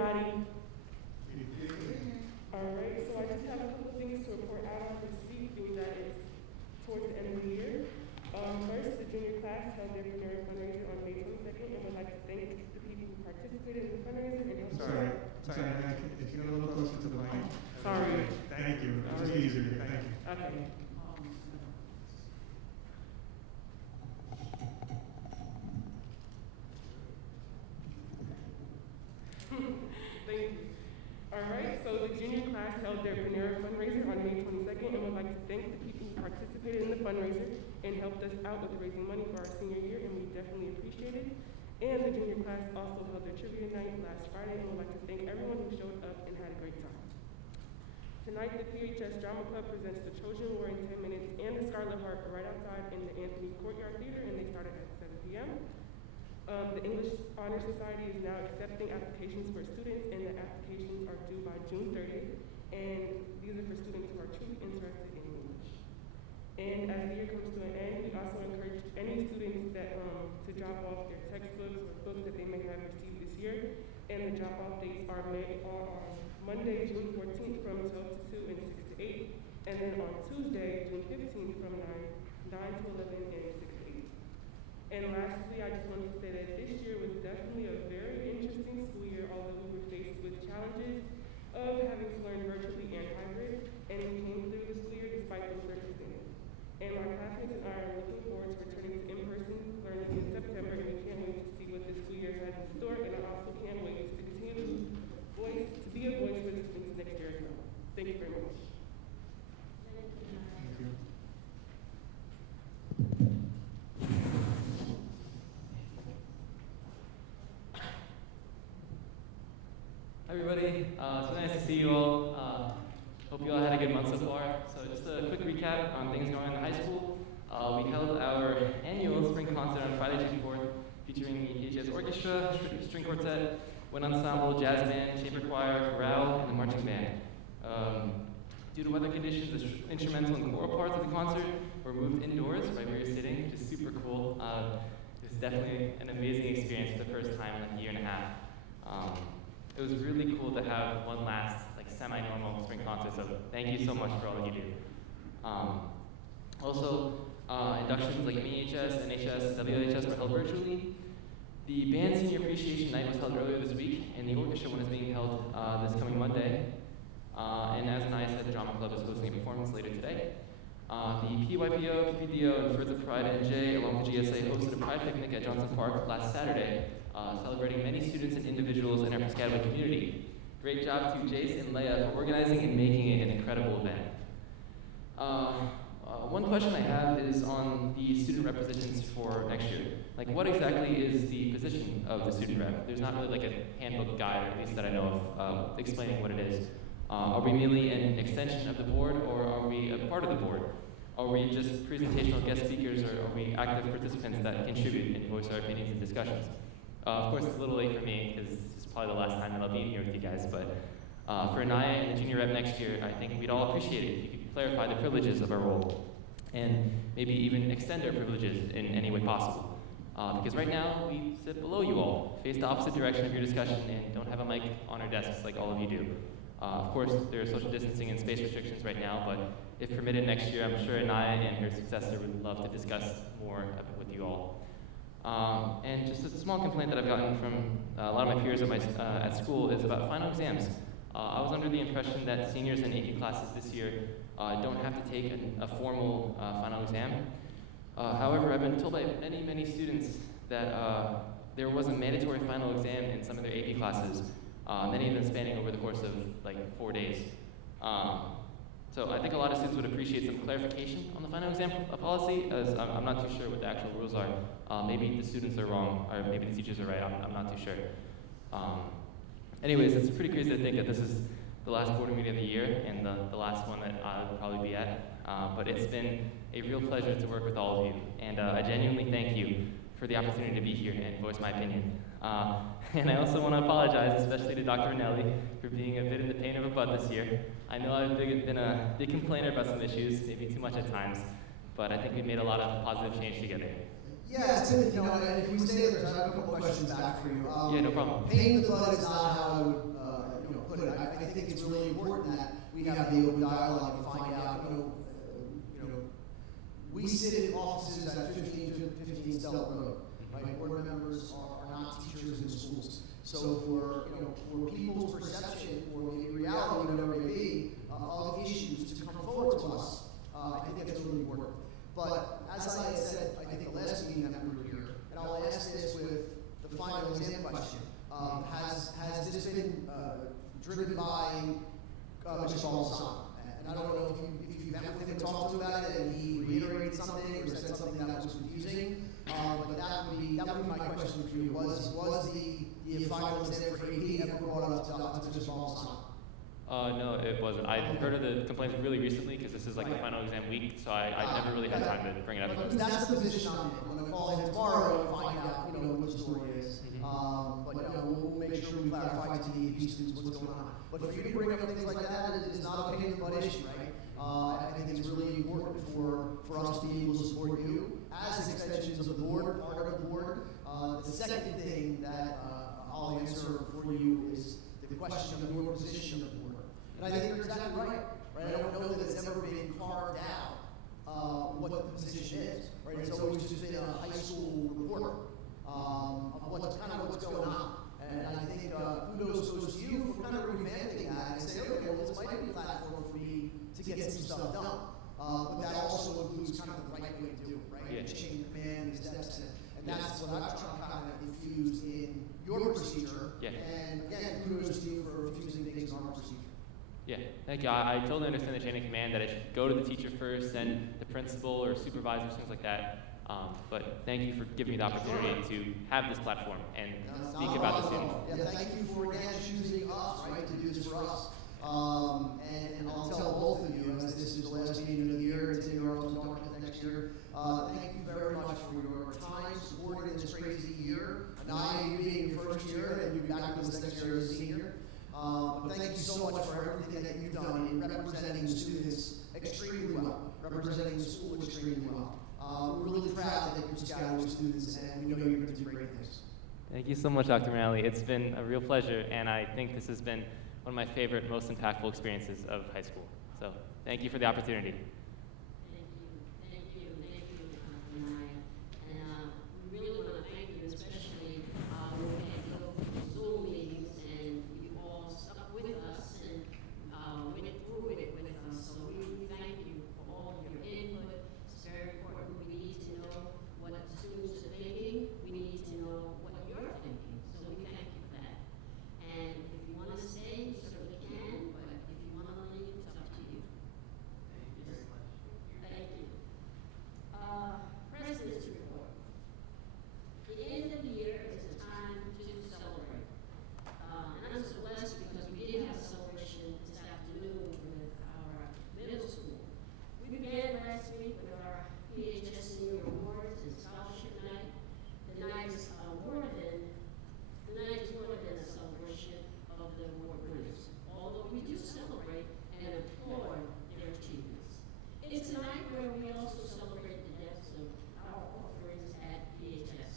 everybody? All right, so I just have a couple things to report out on this week, being that it's towards the end of the year. First, the junior class held their junior fundraiser on May 22nd, and would like to thank the people who participated in the fundraiser and helped. Sorry, if you get a little closer to the mic. Sorry. Thank you. Just easier. Thank you. Okay. Thank you. All right, so the junior class held their Panera fundraiser on May 22nd, and would like to thank the people who participated in the fundraiser and helped us out with raising money for our senior year, and we definitely appreciate it. And the junior class also held their trivia night last Friday, and would like to thank everyone who showed up and had a great time. Tonight, the PHS Drama Club presents The Trojan War in 10 Minutes and The Scarlet Heart right outside in the Anthony Courtyard Theater, and they start at 7 p.m. The English Honor Society is now accepting applications for students, and the applications are due by June 30th, and these are for students who are truly interested in English. And as the year comes to an end, we also encourage any students that to drop off their textbooks or books that they may have received this year, and the drop-off dates are made on Monday, June 14th from 12 to 2 and 6 to 8, and then on Tuesday, June 15th from 9 to 11 and 6 to 8. And lastly, I just wanted to say that this year was definitely a very interesting school year, although we were faced with challenges of having to learn virtually and hybrid, and we came through the school year despite those circumstances. And my classmates and I are looking forward to returning to in-person learning in September, and we can't wait to see what this school year has in store, and I also can't wait to continue to be a voice for the students next year as well. Thank you very much. Thank you. Hi everybody, it's nice to see you all. Hope you all had a good month so far. So just a quick recap on things going on in high school. We held our annual spring concert on Friday, June 4th, featuring the EHS Orchestra, String Quartet, Wind Ensemble, Jazz Band, Chamber Choir, Chorale, and the Marching Band. Due to weather conditions, the instrumental and choral parts of the concert were moved indoors right where you're sitting, which is super cool. It was definitely an amazing experience for the first time in like a year and a half. It was really cool to have one last like semi-normal spring concert, so thank you so much for all that you do. Also, inductions like MEHS, NHS, WHS were held virtually. The band senior appreciation night was held earlier this week, and the orchestra one is being held this coming Monday. And as Anaya said, the drama club is hosting a performance later today. The PYPO, PPDO, and Birds of Pride NJ, along with the GSA, hosted a pride picnic at Johnson Park last Saturday, celebrating many students and individuals in our Piscataway community. Great job to Jace and Leia for organizing and making it an incredible event. One question I have is on the student rep positions for next year. Like, what exactly is the position of the student rep? There's not really like a handbook guide, or at least that I know of, explaining what it is. Are we merely an extension of the board, or are we a part of the board? Are we just presentational guest speakers, or are we active participants that contribute and voice our opinions and discussions? Of course, it's a little late for me, because this is probably the last time that I'll be here with you guys, but for Anaya and the junior rep next year, I think we'd all appreciate it if you could clarify the privileges of our role, and maybe even extend our privileges in any way possible. Because right now, we sit below you all, face the opposite direction of your discussion, and don't have a mic on our desks like all of you do. Of course, there are social distancing and space restrictions right now, but if permitted next year, I'm sure Anaya and her successor would love to discuss more of it with you all. And just a small complaint that I've gotten from a lot of my peers at school is about final exams. I was under the impression that seniors in AP classes this year don't have to take a formal final exam. However, I've been told by many students that there was a mandatory final exam in some of their AP classes, many of them spanning over the course of like 4 days. So I think a lot of students would appreciate some clarification on the final exam policy, as I'm not too sure what the actual rules are. Maybe the students are wrong, or maybe the teachers are right, I'm not too sure. Anyways, it's pretty crazy to think that this is the last board meeting of the year, and the last one that I'll probably be at. But it's been a real pleasure to work with all of you, and I genuinely thank you for the opportunity to be here and voice my opinion. And I also want to apologize, especially to Dr. Anelli, for being a bit in the pain of a butt this year. I know I've been a big complainer about some issues, maybe too much at times, but I think we made a lot of positive change together. Yeah, Timothy, and if we stay there, I have a couple questions back for you. Yeah, no problem. Pain in the butt is not how I would, put it. I think it's really important that we have the open dialogue and find out, we sit in offices at 15 Stella Road, right? Board members are not teachers in schools. So for people's perception, or maybe reality, whatever it may be, of issues to come forward to us, I think that's really important. But as I had said, I think the last meeting that we were here, and I'll ask this with the final exam question, has this been driven by Mr. Balsam? And I don't know if you met with him and talked to him about it, and he reiterated something or said something that was confusing. But that would be my question for you. Was the final exam for AP ever brought up to Mr. Balsam? No, it wasn't. I heard of the complaints really recently because this is like the final exam week, so I never really had time to bring it up. But that's the position I'm in. I'm going to call him tomorrow and find out, what the story is. We'll make sure we clarify to the AP students what's going on. But for you to bring up things like that, it's not a pain in the butt issue, right? I think it's really important for us to be able to support you as extensions of the board, part of the board. The second thing that I'll answer for you is the question of your position of the board. And I think you're exactly right. I don't know that it's ever been carved out what the position is. Right? It's always just been a high school report of what's going on. And I think kudos goes to you for kind of revamping that and say, okay, well, this might be a platform for me to get some stuff done. But that also includes kind of the right way to do it, right? Yeah. Chain of command and steps in. And that's what I'm trying to kind of infuse in your procedure. Yeah. And again, kudos to you for infusing things in our procedure. Yeah, thank you. I totally understand the chain of command that it should go to the teacher first, then the principal or supervisors, things like that. But thank you for giving me the opportunity to have this platform and speak about the students. Yeah, thank you for again choosing us, right, to do this for us. And I'll tell both of you, as this is the last meeting of the year, it's in your own document next year. Thank you very much for your time, support in this crazy year. Now you being your first year, and you'll be back with us next year as a senior. But thank you so much for everything that you've done in representing the students extremely well, representing the school extremely well. We're really proud that you're Piscataway students, and we know you're going to do great things. Thank you so much, Dr. Manley. It's been a real pleasure, and I think this has been one of my favorite, most impactful experiences of high school. So thank you for the opportunity. Thank you, Maya. And we really want to thank you, especially when we had to go through Zoom meetings, and you all stuck with us and went through it with us. So we thank you for all of your input. It's very important. We need to know what the students are thinking. We need to know what you're thinking. So we thank you for that. And if you want to stay, you certainly can, but if you want to leave, it's up to you. Thank you very much. Thank you. President's report. The end of the year is a time to celebrate. And I'm so blessed because we did have a celebration this afternoon with our middle school. We began last week with our PHS Senior Awards and Scholarship Night. The night is more than a celebration of the award winners, although we do celebrate and applaud their achievements. It's a night where we also celebrate the depths of our offerings at PHS.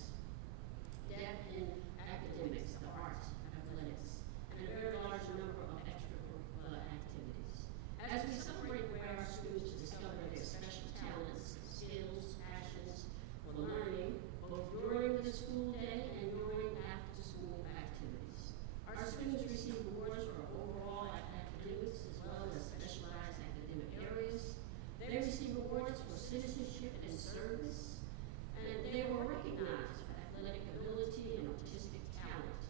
Depth in academics, the arts, athletics, and a very large number of extracurricular activities. As we celebrate where our students discover their special talents, skills, passions for learning, both during the school day and during after-school activities. Our students receive awards for overall academics as well as specialized academic areas. They receive awards for citizenship and service, and they were recognized for athletic ability and artistic talent.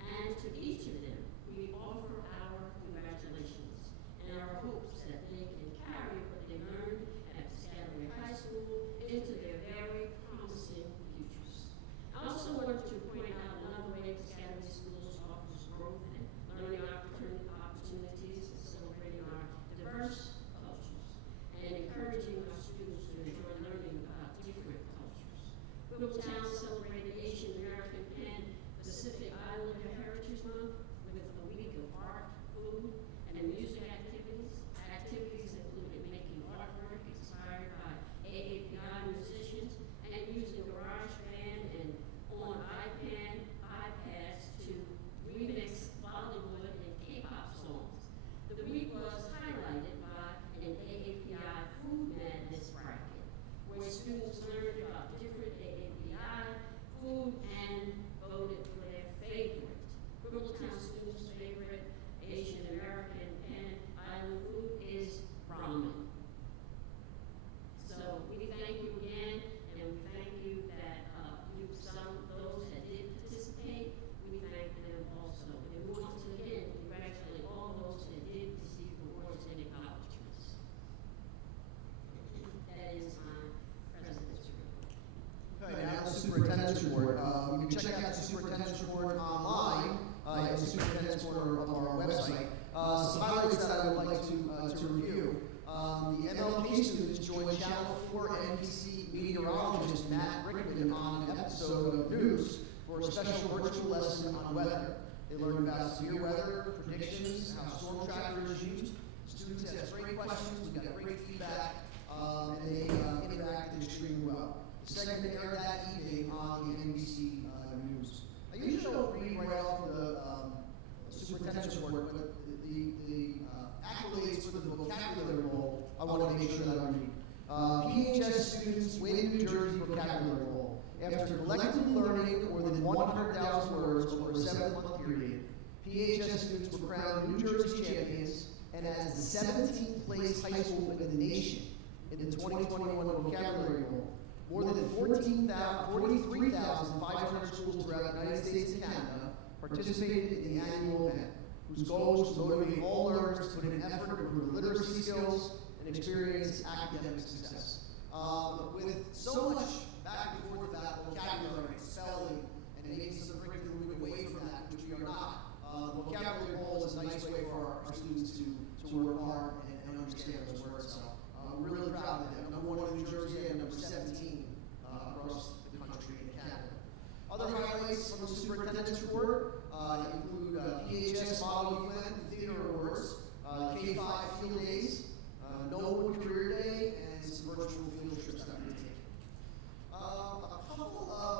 And to each of them, we offer our congratulations and our hopes that they can carry what they learned at Piscataway High School into their very promising futures. I also wanted to point out another way Piscataway Schools offers growth and learning opportunities and celebrating our diverse cultures and encouraging our students to enjoy learning about different cultures. Whippletown celebrated Asian American and Pacific Islander Heritage Month with a week of art, food, and music activities. Activities included making artwork inspired by AAPI musicians and using garage Matt Rickman on an episode of News for a special virtual lesson on weather. They learned about severe weather predictions, how Storm Tracker is used. Students asked great questions, we got great feedback, and they interacted extremely well. The segment aired that evening on the NBC News. I usually don't read right off the superintendent's report, but the accolades for the vocabulary bowl, I want to make sure that I read. PHS students win New Jersey vocabulary bowl. After collectively learning more than 100,000 words over a 7-month period, PHS students were crowned New Jersey champions and as the 17th place high school in the nation in the 2021 vocabulary bowl. More than 43,500 schools throughout the United States and Canada participated in the annual event, whose goal was to motivate all learners to put in effort to improve literacy skills and experience academic success. With so much back and forth about vocabulary, spelling, and maybe some curriculum moving away from that, which we are not, the vocabulary bowl is a nice way for our students to work hard and understand those words. So we're really proud of them. Number 1 in New Jersey and number 17 across the country and Canada. Other highlights from the superintendent's report include PHS Model UN Theater Awards, K-5 Field Days, Noble Career Day, and some virtual field trips that we take. A couple of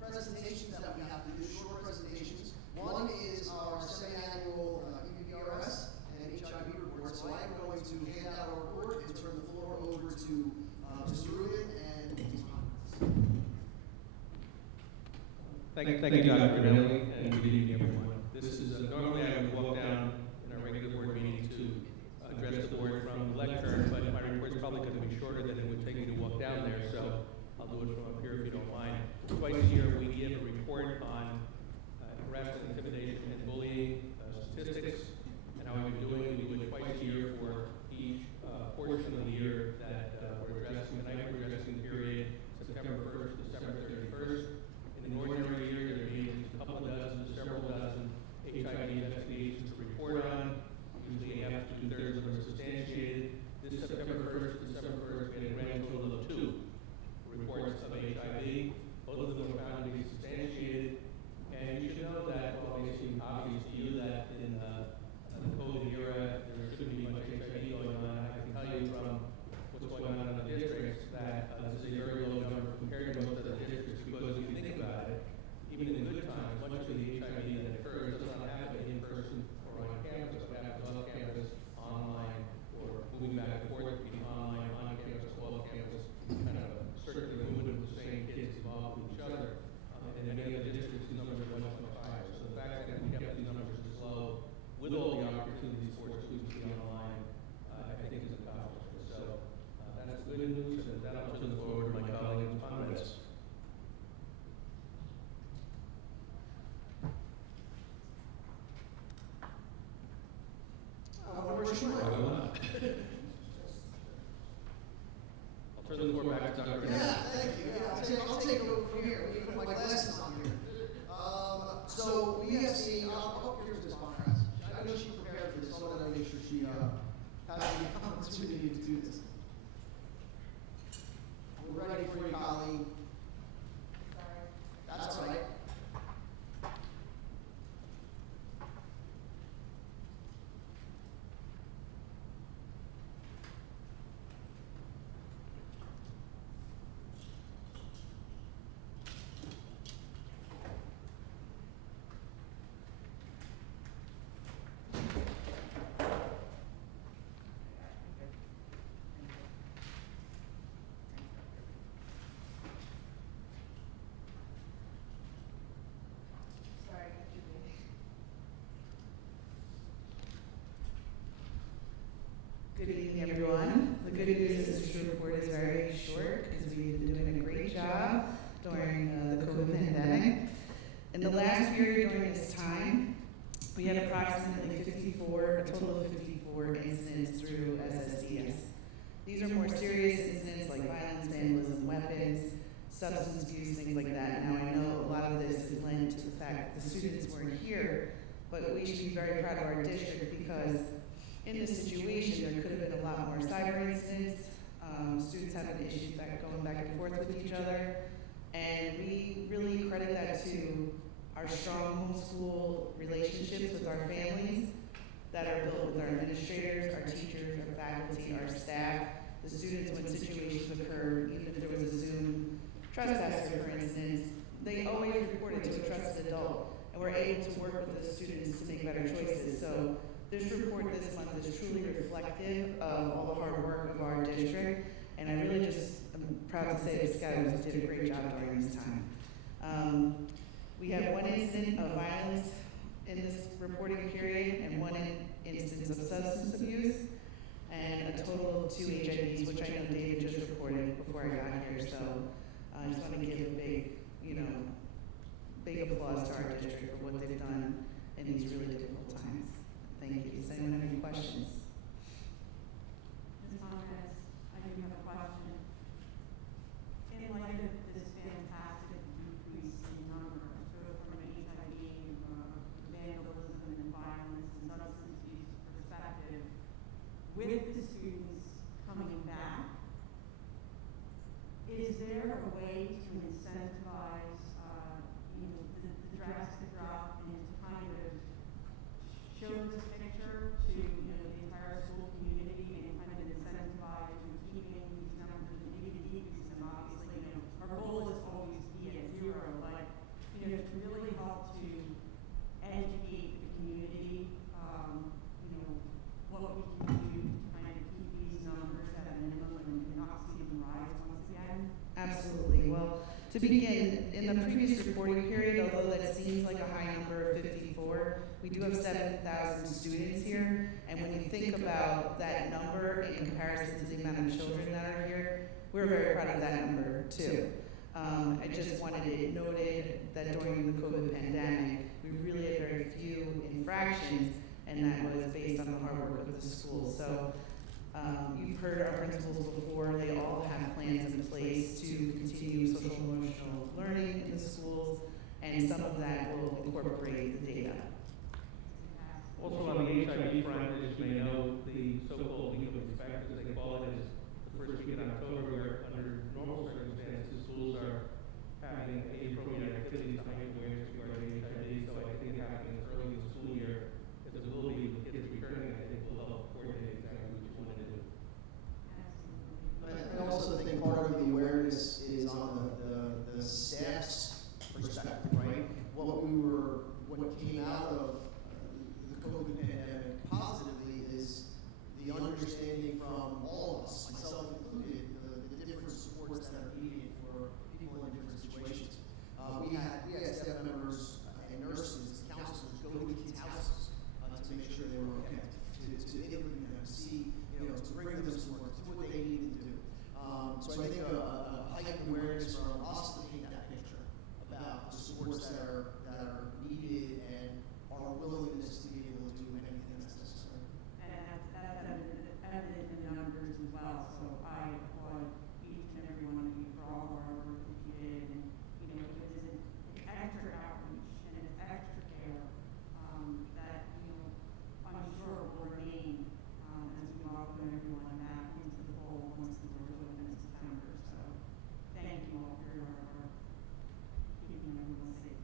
presentations that we have to do, short presentations. One is our semi-annual EBRS and HIV report. So I am going to hand out our report and turn the floor over to Mr. Rubin and Ms. Montes. Thank you, Dr. Granelli, and good evening, everyone. This is normally I would walk down in our regular board meeting to address the board from the lectern, but my report is probably going to be shorter than it would take me to walk down there, so I'll do it from up here if you don't mind. Twice a year, we give a report on harassment, intimidation, and bullying statistics, and how we've been doing. We do it twice a year for each portion of the year that we're addressing. Tonight we're addressing the period September 1st to December 31st. In an ordinary year, there may be a couple dozen, several dozen HIV investigations to report on. Usually half to 2/3 of them are substantiated. This September 1st to December 1st, we had a grand total of 2 reports of HIV. Both of them were found to be substantiated. And you should know that, well, it may seem obvious to you that in the COVID era, there shouldn't be much HIV going on. I can tell you from what's going on in the districts that this is a very low number compared to most other districts, because if you think about it, even in good times, much of the HIV that occurs does not happen in person or on campus, but happens off campus, online, or moving back and forth between online, on campus, off campus, kind of circular movement with the same kids involved with each other. And in many other districts, these numbers are much, much higher. So the fact that we kept these numbers this low, with all the opportunities for students to be online, I think is an accomplishment. So that's good news, and that I'll turn the floor over to my colleague, Ms. Pontes. Where's your I'll turn the floor back to Dr. Yeah, thank you. Yeah, I'll take it over from here. Let me put my glasses on here. So we have seen, here's Ms. Montes. I know she prepared for this, so I want to make sure she has the opportunity to do this. We're ready for you, Colleen. Sorry. That's all right. Good evening, everyone. The good news is this report is very short because we've been doing a great job during the COVID pandemic. In the last year during this time, we had approximately a total of 54 incidents through SSDS. These are more serious incidents like violence, vandalism, weapons, substance abuse, things like that. Now, I know a lot of this is linked to the fact that the students weren't here, but we should be very proud of our district because in this situation, there could have been a lot more cyber incidents. Students having issues going back and forth with each other. And we really credit that to our strong homeschool relationships with our families that are built with our administrators, our teachers, our faculty, our staff, the students when situations occur, even if there was a Zoom trespasser, for instance, they always reported to a trusted adult, and we're able to work with the students to make better choices. So this report this month is truly reflective of all the hard work of our district, and I really just am proud to say the Scouts did a great job during this time. We had one incident of violence in this reporting period and one instance of substance abuse, and a total of 2 HIVs, which I know David just reported before I got here. So I just want to give a big, big applause to our district for what they've done in these really difficult times. Thank you. Does anyone have any questions? Ms. Montes, I do have a question. In light of this fantastic decrease in numbers, both from an HIV, vandalism and violence and substance abuse perspective, with the students coming back, is there a way to incentivize, the drastic drop and to kind of show this picture to, the entire school community and kind of incentivize keeping these numbers and maybe decrease them? Obviously, our goal is always be at 0, but, to really help to educate the community, what we can do to kind of keep these numbers at a minimum and not see them rise once again. Absolutely. Well, to begin, in the previous reporting period, although that seems like a high number of 54, we do have 7,000 students here, and when you think about that number in comparison to the amount of children that are here, we're very proud of that number too. I just wanted it noted that during the COVID pandemic, we really had very few infractions, and that was based on the hard work of the school. So you've heard our principals before, they all have plans in place to continue social emotional learning in the schools, and some of that will incorporate the data. Also on the HIV front, as you may know, the so-called week of respect, as they call it, is the first week in October, where under normal circumstances, schools are having age-appropriate activities to heighten awareness regarding HIV. So I think happening early in the school year, because it will be with kids returning, I think will help coordinate exactly what you want to do. I also think part of the awareness is on the staff's perspective, right? What came out of the COVID pandemic positively is the understanding from all of us, myself included, the different supports that are needed for people in different situations. We had staff members and nurses, counselors go to the kids' houses to make sure they were okay, to interview them, see, to bring them support, to do what they needed to do. So I think a heightened awareness from us to paint that picture about the supports that are needed and our willingness to be able to do anything that's necessary. And that's evident in the numbers as well. So I applaud each and every one of you for all of our work that you did. And, because it's extra outreach and it's extra care that, I'm sure will remain as we welcome everyone back into the fold once the doors open in September. So thank you all for your hard work, keeping everyone safe.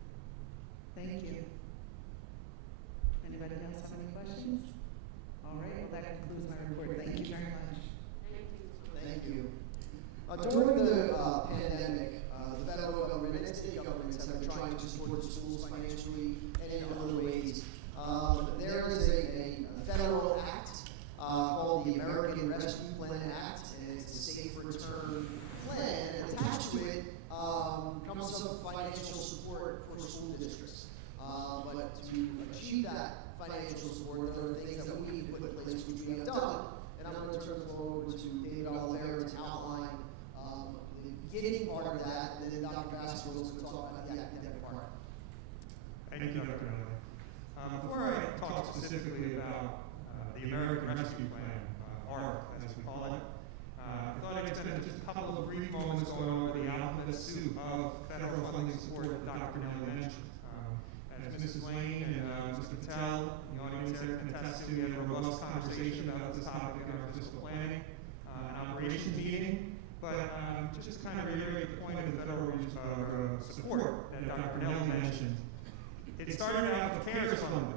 Thank you. Anybody else have any questions? All right, well, that concludes my report. Thank you very much. Thank you. During the pandemic, the federal government and state governments have been trying to support the schools financially and in other ways. There is a federal act called the American Rescue Plan Act, and it's a safe return plan. And attached to it comes some financial support for school districts. But to achieve that financial support, there are things that we need to put in place, which we have done. And I'm going to turn the floor over to David Oliver to outline the beginning part of that, and then Dr. Basco is going to talk about the academic part. Thank you, Dr. Miller. Before I talk specifically about the American Rescue Plan, ARC, as we call it, I thought I'd spend just a couple of brief moments going over the alphabet soup of federal funding support that Dr. Miller mentioned. As Mrs. Lane and Mr. Patel, the audience there can attest to, we had a robust conversation about this topic in our fiscal planning. an operations meeting, but just to kind of reiterate the point of the federal support that Dr. Brunelli mentioned. It started out with CARES funding,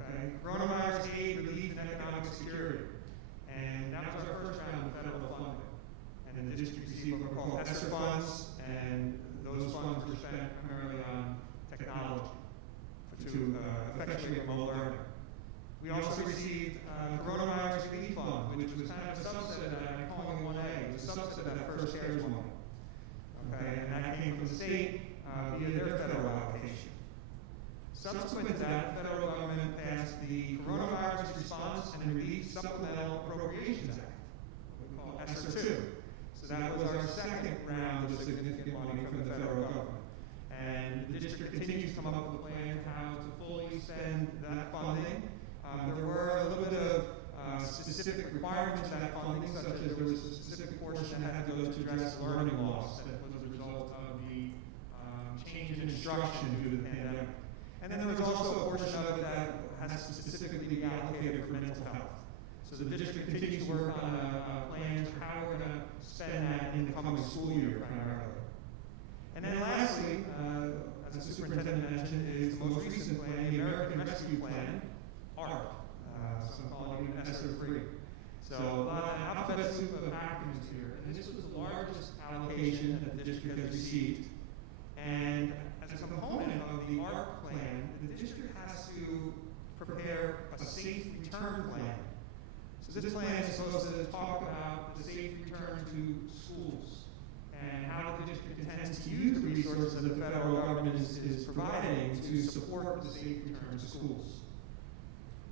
okay? Coronavirus aid, relief, and economic security. And that was our first round of federal funding. And the district received what were called ESSER funds, and those funds were spent primarily on technology to effectuate remote learning. We also received coronavirus relief fund, which was kind of a subset of that, I call it 1A, it was a subset of that first CARES money. Okay, and that came from the state via their federal allocation. Subsequent to that, the federal government passed the Coronavirus Response and Relief Supplemental Appropriations Act, what we call ESSER 2. So that was our second round of significant money from the federal government. And the district continues to come up with a plan how to fully spend that funding. There were a little bit of specific requirements to that funding, such as there was a specific portion that had to go to address learning loss that was a result of the change in instruction due to the pandemic. And then there was also a portion of it that has to specifically be allocated for mental health. So the district continues to work on plans for how we're going to spend that in the coming school year primarily. And then lastly, as the superintendent mentioned, is the most recent plan, the American Rescue Plan, ARP. Some call it even ESSER 3. So a lot of alphabet soup of acronyms here. And this was the largest allocation that the district has received. And as a component of the ARP plan, the district has to prepare a safe return plan. So this plan is supposed to talk about the safe return to schools and how the district intends to use the resources that the federal government is providing to support the safe return to schools.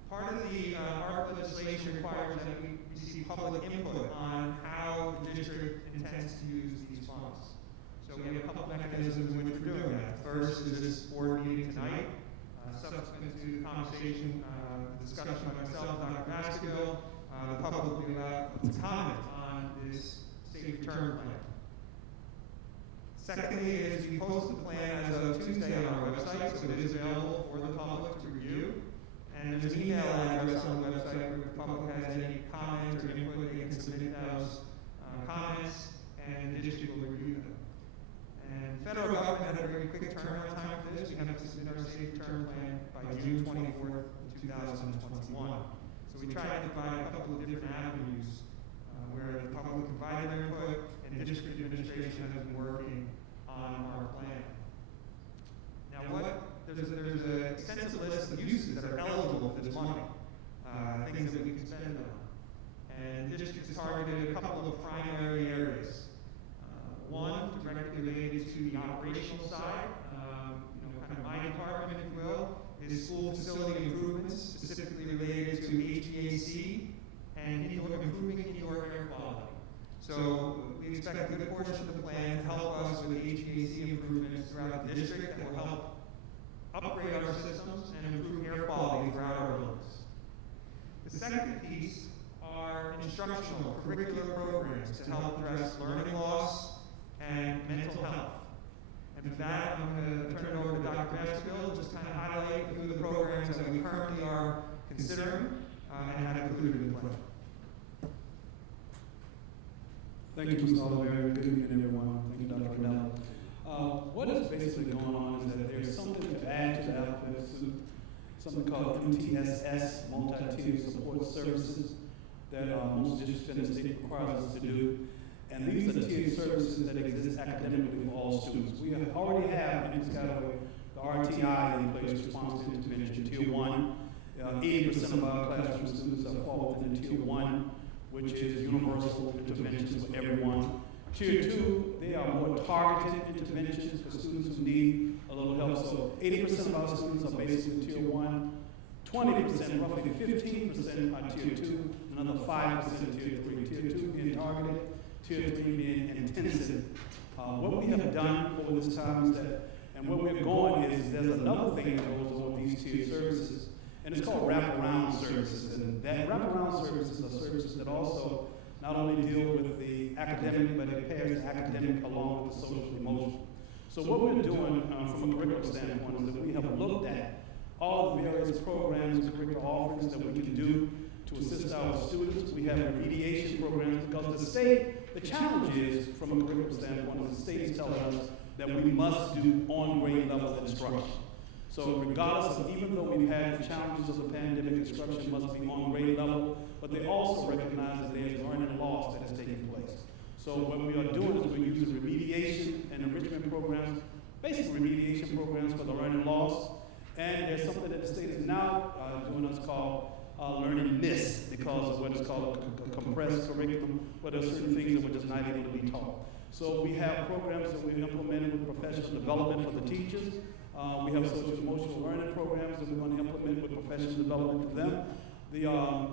Part of the ARP legislation requires that we receive public input on how the district intends to use these funds. So we have a couple mechanisms in which we're doing that. First is this board meeting tonight. Subsequent to the conversation, discussion by myself and Dr. Baskerville, the public will be allowed to comment on this safe return plan. Secondly is we post the plan as of Tuesday on our website, so it is available for the public to review. And there's an email address on the website where the public has any comments or input, they can submit those comments, and the district will review them. And federal government had a very quick turnaround time for this. We have to submit our safe return plan by June 24th, 2021. So we tried to provide a couple of different avenues where the public provided their input and the district administration has been working on our plan. Now there's an extensive list of uses that are eligible for this money, things that we can spend on. And the district has targeted a couple of primary areas. One, directly related to the operational side, kind of my department, if you will, is school facility improvements, specifically related to HVAC and improving indoor air quality. So we expect a good portion of the plan to help us with HVAC improvements throughout the district that will help upgrade our systems and improve air quality throughout our buildings. The second piece are instructional curricular programs to help address learning loss and mental health. And for that, I'm going to turn it over to Dr. Baskerville, just kind of highlight a few of the programs that we currently are considering and have included in the plan. Thank you, Mr. Oliver. Good evening, everyone. Thank you, Dr. Brunelli. What is basically going on is that there's something to add to the alphabet soup, something called MTSS, Multi-Tier Support Services, that most districts in the state requires us to do. And these are tiered services that exist academically for all students. We already have in Piscataway the RTI in place, response to intervention, Tier 1. 80% of our classroom students are fall within Tier 1, which is universal interventions for everyone. Tier 2, they are more targeted interventions for students who need a little help. So 80% of our students are basically Tier 1, 20%, roughly 15% are Tier 2, another 5% Tier 3. Tier 2 being targeted, Tier 3 being intensive. What we have done over this time is that, and where we're going is there's another thing that goes on with these tiered services, and it's called wraparound services. And that wraparound services are services that also not only deal with the academic, but it pairs the academic along with the social emotional. So what we're doing from a curriculum standpoint is that we have looked at all the various programs, curricular offerings that we can do to assist our students. We have remediation programs because the state, the challenge is, from a curriculum standpoint, the state is telling us that we must do on-grade level instruction. So regardless of, even though we've had the challenges of the pandemic, instruction must be on grade level, but they also recognize that there's learning loss that is taking place. So what we are doing is we're using remediation and enrichment programs, basically remediation programs for the learning loss. And there's something that the state is now doing that's called learning miss, because of what is called a compressed curriculum, where there's certain things that we're just not able to be taught. So we have programs that we've implemented with professional development for the teachers. We have social emotional learning programs that we want to implement with professional development for them.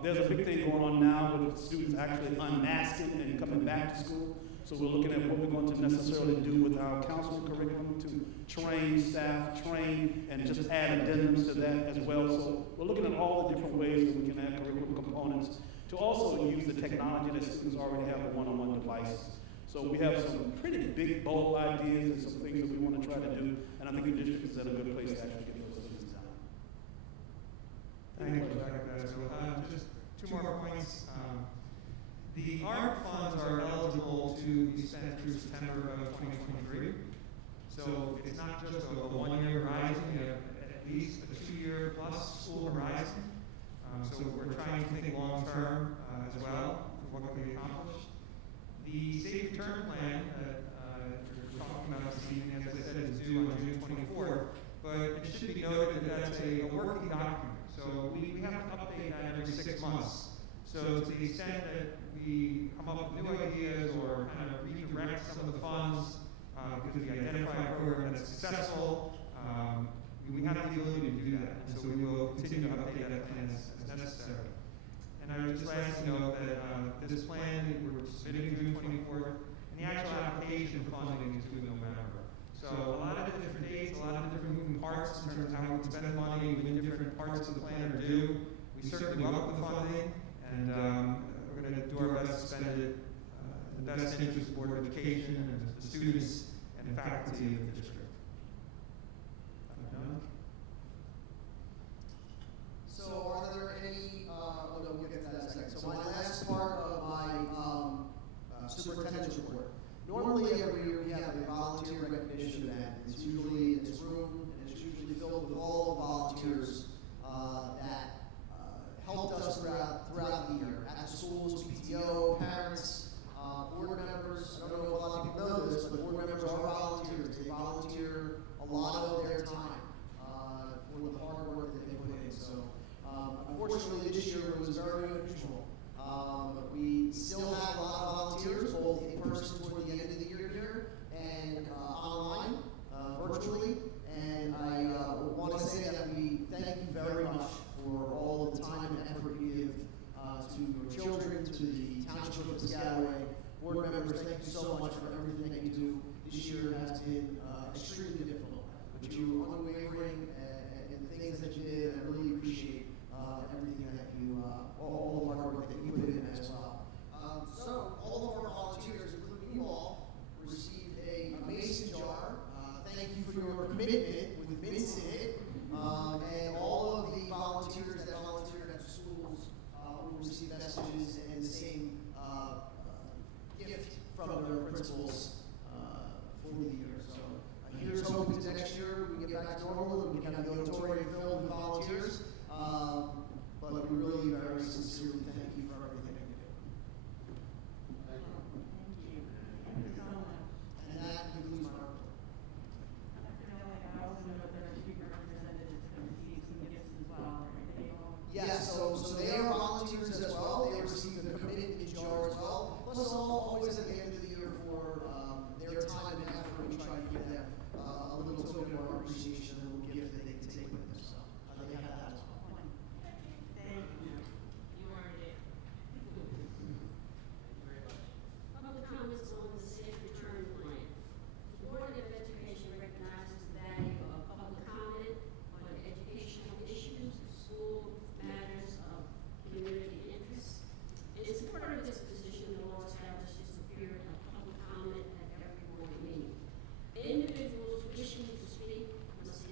There's a big thing going on now with students actually unmasking and coming back to school. So we're looking at what we're going to necessarily do with our counseling curriculum to train staff, and just add addendums to that as well. So we're looking at all the different ways that we can add curriculum components to also use the technology that students already have with one-on-one devices. So we have some pretty big, bold ideas and some things that we want to try to do, and I think the district is at a good place to actually get those things done. Thank you, Dr. Basil. Just two more points. The ARC funds are eligible to be spent through September of 2023. So it's not just a one-year horizon, you have at least a 2-year plus school horizon. So we're trying to think long-term as well for what can be accomplished. The Safe Return Plan that we're talking about this evening, as I said, is due on June 24th, but it should be noted that that's a working document. So we have to update that every 6 months. So to the extent that we come up with new ideas or kind of redirect some of the funds because we identify a program that's successful, we have the ability to do that. And so we will continue to update that plan as necessary. And I would just lastly note that this plan that we're submitting June 24th, and the actual application funding is due in November. So a lot of the different dates, a lot of the different moving parts in terms of how we can spend the money when different parts of the plan are due. We certainly welcome the funding, and we're going to do our best to spend it in the best interest of the Board of Education and the students and the faculty of the district. So are there any, we'll get to that in a second. So my last part of my superintendent's report. Normally every year we have a volunteer recognition event. It's usually in this room, and it's usually filled with all the volunteers that helped us throughout the year. At the schools, PTO, parents, board members. I don't know if a lot of people know this, but board members are volunteers. They volunteer a lot of their time for the hard work that they put in. So unfortunately this year was very unusual. We still have a lot of volunteers, both in person toward the end of the year here and online, virtually. And I want to say that we thank you very much for all of the time and effort you give to your children, to the Township of Piscataway. Board members, thank you so much for everything that you do. This year has been extremely difficult, but you were unwavering in things that you did, and I really appreciate everything that you, all the hard work that you put in as well. So all of our volunteers, including you all, received a mason jar. Thank you for your commitment with mints in it. And all of the volunteers that volunteered at the schools will receive messages and the same gift from their principals for the year. So here's hoping to next year we can get back to normal and we can have the auditorium filled with volunteers. But we really very sincerely thank you for everything that you do. And that concludes my report. I also know that there are student representatives that receive some gifts as well. Yes, so they are volunteers as well. They receive a committed jar as well. Plus, always at the end of the year for their time and effort, we try to give them a little token of our appreciation, a little gift that they can take with them. So they have that as well. Public comments on the Safe Return Plan. The Board of Education recognizes the value of public comment on educational issues, school matters of community interest. In support of this position, the law establishes the period of public comment at every board meeting. Individuals wishing to speak must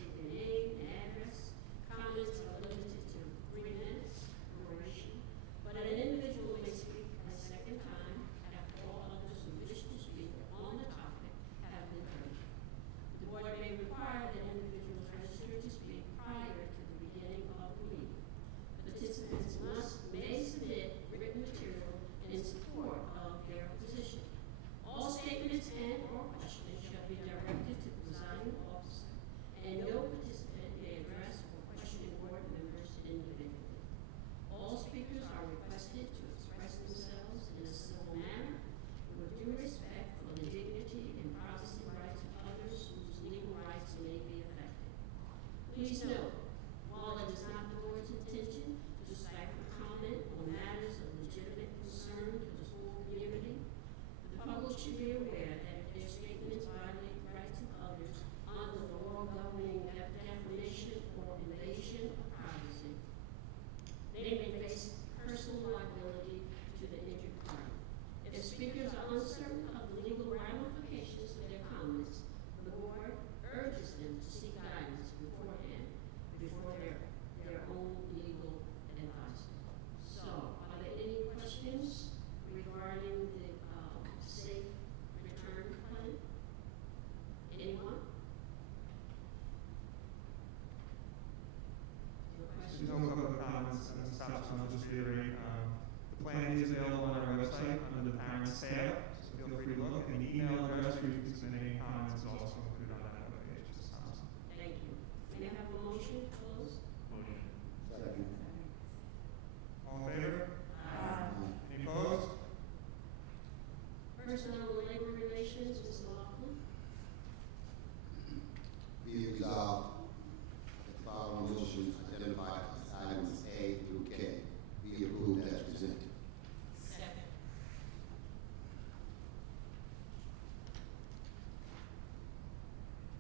comments, and Mr. Thompson, I'll just reiterate, the plan is available on our website under the parents tab, so feel free to look, and the email address where you can submit any comments is also included on that webpage, Mr. Thompson. Thank you. May I have a motion to close? Second. All in favor? Any opposed? Personnel and Labor Relations, Mr. Laughlin. Be it resolved